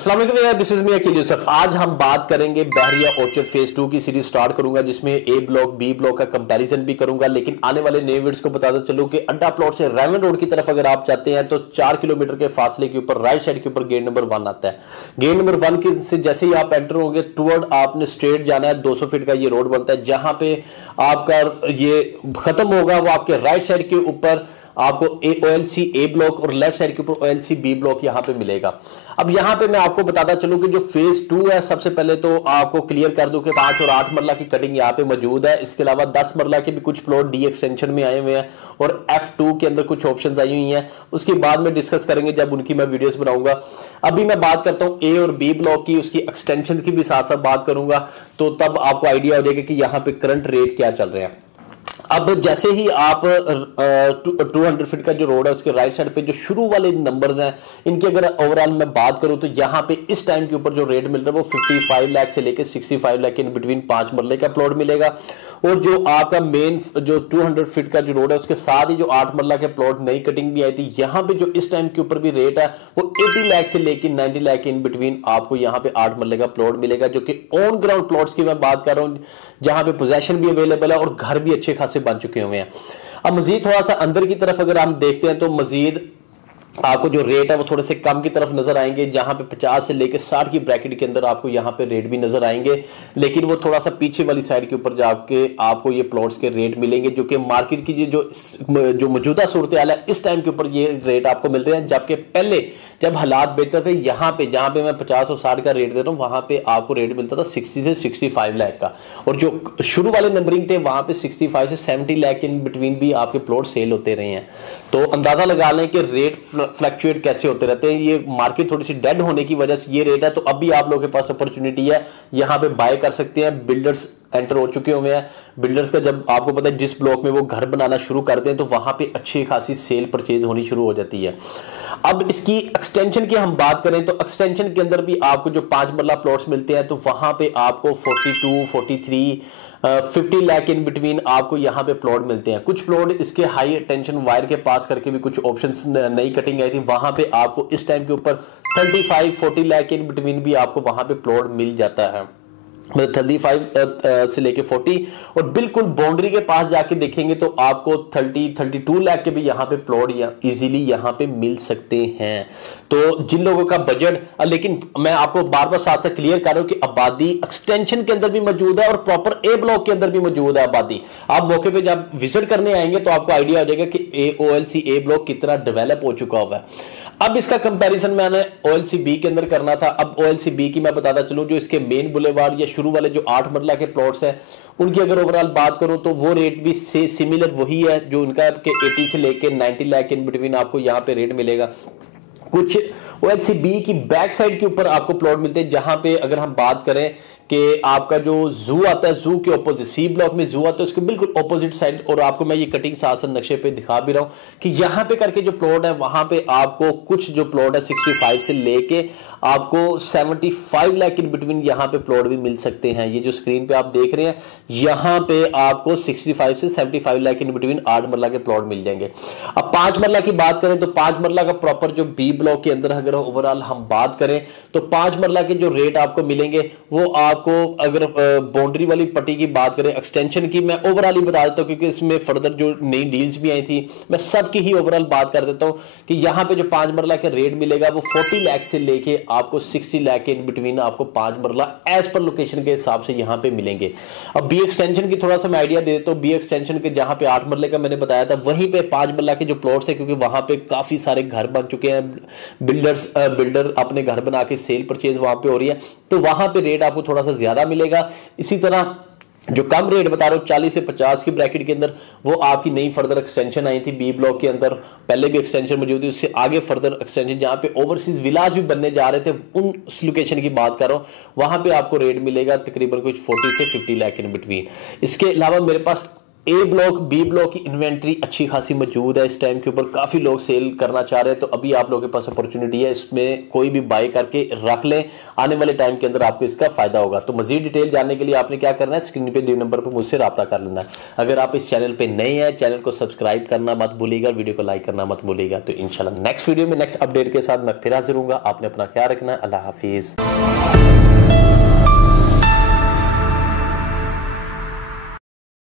अस्सलाम वालेकुम, this is me Akeel Yusuf. आज हम बात करेंगे बहरिया ऑर्चर्ड फेज 2 की सीरीज स्टार्ट करूंगा, जिसमें ए ब्लॉक बी ब्लॉक का कंपैरिजन भी करूंगा। लेकिन आने वाले नए वीडियोस को बताता चलूं कि अड्डा प्लॉट से रेवन रोड की तरफ अगर आप जाते हैं तो 4 किलोमीटर के फासले के ऊपर राइट साइड के ऊपर गेट नंबर 1 आता है। गेट नंबर 1 के से जैसे ही आप एंटर होंगे टुवर्ड आपने स्ट्रेट जाना है। 200 फीट का ये रोड बनता है, जहां पे आपका ये खत्म होगा वो आपके राइट साइड के ऊपर आपको OLC ए ब्लॉक और लेफ्ट साइड के ऊपर OLC बी ब्लॉक यहां पे मिलेगा। अब यहां पे मैं आपको बताता चलूं कि जो फेज 2 है, सबसे पहले तो आपको क्लियर कर दूं कि 5 और 8 मरला की कटिंग यहां पे मौजूद है। इसके अलावा 10 मरला के भी कुछ प्लॉट डी एक्सटेंशन में आए हुए हैं और F2 के अंदर कुछ ऑप्शंस आई हुई हैं। उसके बाद में डिस्कस करेंगे जब उनकी मैं वीडियोस बनाऊंगा। अभी मैं बात करता हूं ए और बी ब्लॉक की, उसकी एक्सटेंशन की भी साथ साथ बात करूंगा, तो तब आपको आइडिया हो जाएगा कि यहां पे करंट रेट क्या चल रहे हैं। अब जैसे ही आप 200 फीट का जो रोड है उसके राइट साइड पे जो शुरू वाले नंबर्स हैं, इनकी अगर ओवरऑल मैं बात करूं तो यहां पे इस टाइम के ऊपर जो रेट मिल रहा है वो 55 लाख से लेके 65 लाख के इन बिटवीन 5 मरले का प्लॉट मिलेगा। और जो आपका मेन जो 200 फीट का जो रोड है उसके साथ ही जो 8 मरला के प्लॉट नई कटिंग भी आई थी, यहां पे जो इस टाइम के ऊपर भी रेट है वो 80 लाख से लेके 90 लाख इन बिटवीन आपको यहां पे 8 मरले का प्लॉट मिलेगा, जो कि ऑन ग्राउंड प्लॉट्स की मैं बात कर रहा हूं, जहां पे पोजेशन भी अवेलेबल है और घर भी अच्छे खासे बन चुके हुए हैं। अब मजीद थोड़ा सा अंदर की तरफ अगर हम देखते हैं तो मजीद आपको जो रेट है वो थोड़े से कम की तरफ नजर आएंगे, जहां पे 50 से लेकर 60 की ब्रैकेट के अंदर आपको यहां पे रेट भी नजर आएंगे। लेकिन वो थोड़ा सा पीछे वाली साइड के ऊपर जाके आपको ये प्लॉट्स के रेट मिलेंगे, जो कि मार्केट की जो मौजूदा सूरत हाल है इस टाइम के ऊपर ये रेट आपको मिल रहे हैं। जबकि पहले जब हालात बेहतर थे, यहाँ पे जहां पे मैं 50 और 60 का रेट दे रहा हूँ, वहां पे आपको रेट मिलता था 60 से 65 लाख का, और जो शुरू वाले नंबरिंग थे वहां पे 65 से 70 लाख इन बिटवीन भी आपके प्लॉट सेल होते रहे हैं। तो अंदाजा लगा लें कि रेट फ्लक्चुएट कैसे होते रहते हैं। ये मार्केट थोड़ी सी डेड होने की वजह से ये रेट है, तो अभी आप लोगों के पास अपॉर्चुनिटी है, यहाँ पे बाय कर सकते हैं। बिल्डर्स एंटर हो चुके हुए हैं। बिल्डर्स का जब आपको पता है जिस ब्लॉक में वो घर बनाना शुरू करते हैं तो वहां पे अच्छी खासी सेल परचेज होनी शुरू हो जाती है। अब इसकी एक्सटेंशन की हम बात करें तो एक्सटेंशन के अंदर भी आपको जो 5 मरला प्लॉट्स मिलते हैं, तो वहां पे आपको 42, 43, 50 लाख इन बिटवीन आपको यहां पे प्लॉट मिलते हैं। कुछ प्लॉट इसके हाई टेंशन वायर के पास करके भी कुछ ऑप्शंस नई कटिंग आई थी, वहां पे आपको इस टाइम के ऊपर 35, 40 लाख इन बिटवीन भी आपको वहां पे प्लॉट मिल जाता है, मतलब 35 से लेके 40। और बिल्कुल बाउंड्री के पास जाके देखेंगे तो आपको 30, 32 लाख के भी यहाँ पे प्लॉट इजीली यहाँ पे मिल सकते हैं। तो जिन लोगों का बजट, लेकिन मैं आपको बार बार साथ साथ क्लियर कर रहा हूं कि आबादी एक्सटेंशन के अंदर भी मौजूद है और प्रॉपर ए ब्लॉक के अंदर भी मौजूद है आबादी। आप मौके पे जब विजिट करने आएंगे तो आपको आइडिया हो जाएगा कि OLC ए ब्लॉक कितना डेवलप हो चुका हुआ है। अब इसका कंपैरिजन मैंने OLC बी के अंदर करना था। अब OLC बी की मैं बताता चलूं, जो इसके मेन बुलेवार्ड या शुरू वाले जो 8 मरला के प्लॉट्स हैं, उनकी अगर ओवरऑल बात करूं तो वो रेट भी से सिमिलर वही है जो उनका आपके 80 से लेके 90 लाख इन बिटवीन आपको यहां पे रेट मिलेगा। कुछ OLC बी की बैक साइड के ऊपर आपको प्लॉट मिलते हैं, जहां पे अगर हम बात करें कि आपका जो जू आता है, जू के ऑपोजिट सी ब्लॉक में जू आता है, उसके बिल्कुल ऑपोजिट साइड, और आपको मैं ये कटिंग साथ नक्शे पे दिखा भी रहा हूं कि यहां पे करके जो प्लॉट है वहां पे आपको कुछ जो प्लॉट है 65 से लेके आपको 75 लाख इन बिटवीन यहां पे प्लॉट भी मिल सकते हैं। ये जो स्क्रीन पे आप देख रहे हैं, यहां पे आपको 65 से 75 लाख इन बिटवीन 8 मरला के प्लॉट मिल जाएंगे। अब 5 मरला की बात करें तो 5 मरला का प्रॉपर जो बी ब्लॉक के अंदर अगर ओवरऑल हम बात करें तो 5 मरला के जो रेट आपको मिलेंगे वो आपको, अगर बाउंड्री वाली पट्टी की बात करें, एक्सटेंशन की मैं ओवरऑल ही बता देता हूं क्योंकि इसमें फर्दर जो नई डील्स भी आई थी, मैं सबकी ही ओवरऑल बात कर देता हूं कि यहां पे जो 5 मरला के रेट मिलेगा वो 40 लाख से लेके आपको 60 लाख के इन बिटवीन आपको 5 मरला एज पर लोकेशन के हिसाब से यहां पे मिलेंगे। अब बी एक्सटेंशन की थोड़ा सा मैं आइडिया दे देता हूं। बी एक्सटेंशन के जहां पे 8 मरले का मैंने बताया था, वहीं पे 5 मरला के जो प्लॉट्स है, क्योंकि वहां पे काफी सारे घर बन चुके हैं, बिल्डर अपने घर बना के सेल परचेज वहां पे हो रही है, तो वहां पे रेट आपको थोड़ा सा ज्यादा मिलेगा। इसी तरह जो कम रेट बता रहा हूं 40 से 50 की ब्रैकेट के अंदर, वो आपकी नई फर्दर एक्सटेंशन आई थी बी ब्लॉक के अंदर, पहले भी एक्सटेंशन मौजूद थी, उससे आगे फर्दर एक्सटेंशन जहां पे ओवरसीज विलाज भी बनने जा रहे थे, उस लोकेशन की बात कर रहा हूं, वहां पे आपको रेट मिलेगा तकरीबन कुछ 40 से 50 लाख इन बिटवीन। इसके अलावा मेरे पास ए ब्लॉक बी ब्लॉक की इन्वेंट्री अच्छी खासी मौजूद है इस टाइम के ऊपर, काफ़ी लोग सेल करना चाह रहे हैं, तो अभी आप लोगों के पास अपॉर्चुनिटी है, इसमें कोई भी बाय करके रख लें, आने वाले टाइम के अंदर आपको इसका फायदा होगा। तो मजीद डिटेल जानने के लिए आपने क्या करना है, स्क्रीन पे दिए नंबर पर मुझसे रब्ता कर लेना है। अगर आप इस चैनल पर नए हैं, चैनल को सब्सक्राइब करना मत भूलिएगा, वीडियो को लाइक करना मत भूलिएगा। तो इंशाल्लाह नेक्स्ट वीडियो में नेक्स्ट अपडेट के साथ मैं फिर हाजिर हूँगा। आपने अपना ख्याल रखना है। अल्लाह हाफिज़।